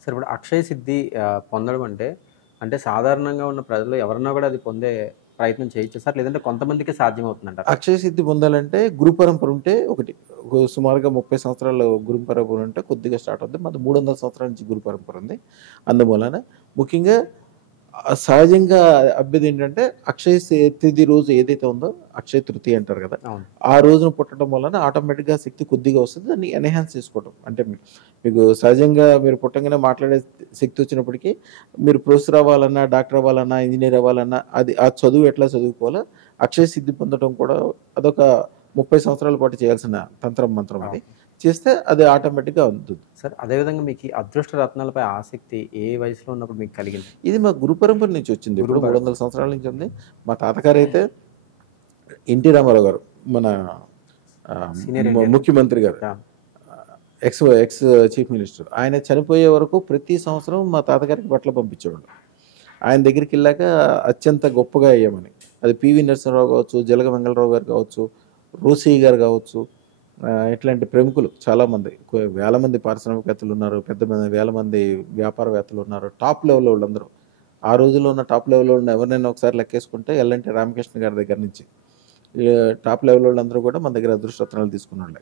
Sir ఇప్పుడు అక్షయ సిద్ధి పొందడం అంటే, అంటే సాధారణంగా ఉన్న ప్రజలు ఎవరన్నా గూడా అది పొందే ప్రయత్నం చేయొచ్చా సార్? లేదంటే కొంతమందికే సాధ్యమవుతుందంటారా? అక్షయ సిద్ధి పొందాలంటే గురు పరంపర ఉంటే ఒకటి. సుమారుగా 30 సంవత్సరాలు గురు పరంపర ఉంటే కొద్దిగా స్టార్ట్ అవుద్ది. మాది 300 సంవత్సరాల నుంచి గురు పరంపర ఉంది. అందువలన ముఖ్యంగా సహజంగా అబ్బేదేంటంటే తిథి రోజు ఏదైతే ఉందో అక్షయ తృతీయ అంటారు కదా! అవును. ఆ రోజున పుట్టడం వలన ఆటోమేటిక్‌గా శక్తి కొద్దిగా వస్తది. దాన్ని ఎన్హాన్స్ చేసుకోవటం. అంటే మీకు సహజంగా మీరు పుట్టంగానే మాట్లాడే శక్తి వచ్చినప్పటికీ మీరు ప్రొఫెసర్ అవ్వాలన్నా, డాక్టర్ అవ్వాలన్నా, ఇంజినీర్ అవ్వాలన్నా అది ఆ చదువు ఎట్లా చదువుకోవాలో అక్షయ సిద్ధి పొందడం కూడా అదొక 30 సంవత్సరాల పాటు చేయాల్సిన తంత్రం మంత్రం అది. ఓకే. చేస్తే అది ఆటోమేటిక్‌గా అందుతుంది. సార్ అదే విధంగా మీకీ అదృష్ట రత్నాలపై ఆసక్తి ఏ వయసులో ఉన్నప్పుడు మీకు కలిగింది? ఇది మా గురు పరంపర నుంచి వచ్చింది. గురు ఎప్పుడో పరంపర. 300 సంవత్సరాల నుంచి ఉంది. మా తాతగారైతే ఎన్టీ రామారావు గారు మన సీనియర్ ఎన్టీఆర్. ముఖ్యమంత్రి గారు. Yeah! X ex chief minister. ఆయన చనిపోయే వరకు ప్రతి సంవత్సరం మా తాతగారికి బట్టలు పంపించేవాళ్ళు. ఆయన దగ్గరికెళ్ళాక అత్యంత గొప్పగా అయ్యామని. అది పివి నరసింహారావు కావచ్చు, జలగ వెంగళరావు గారు కావచ్చు, రోసయ్య గారు కావచ్చు, ఇట్లాంటి ప్రముఖులు చాలామంది వేల మంది పారిశ్రామికవేత్తలు ఉన్నారు. వేల మంది వ్యాపారవేత్తలు ఉన్నారు. టాప్ లెవెల్ వాళ్ళందరూ. ఆ రోజుల్లో ఉన్న టాప్ లెవెల్‌లో ఉన్న ఎవరినైనా ఒకసారి లెక్కేసుకుంటే ఎల్ఎన్టీ రామకృష్ణ గారి దగ్గర నుంచి టాప్ లెవెల్ వాళ్ళందరూ కూడా మన దగ్గర అదృష్ట రత్నాలు తీసుకున్నోళ్ళే.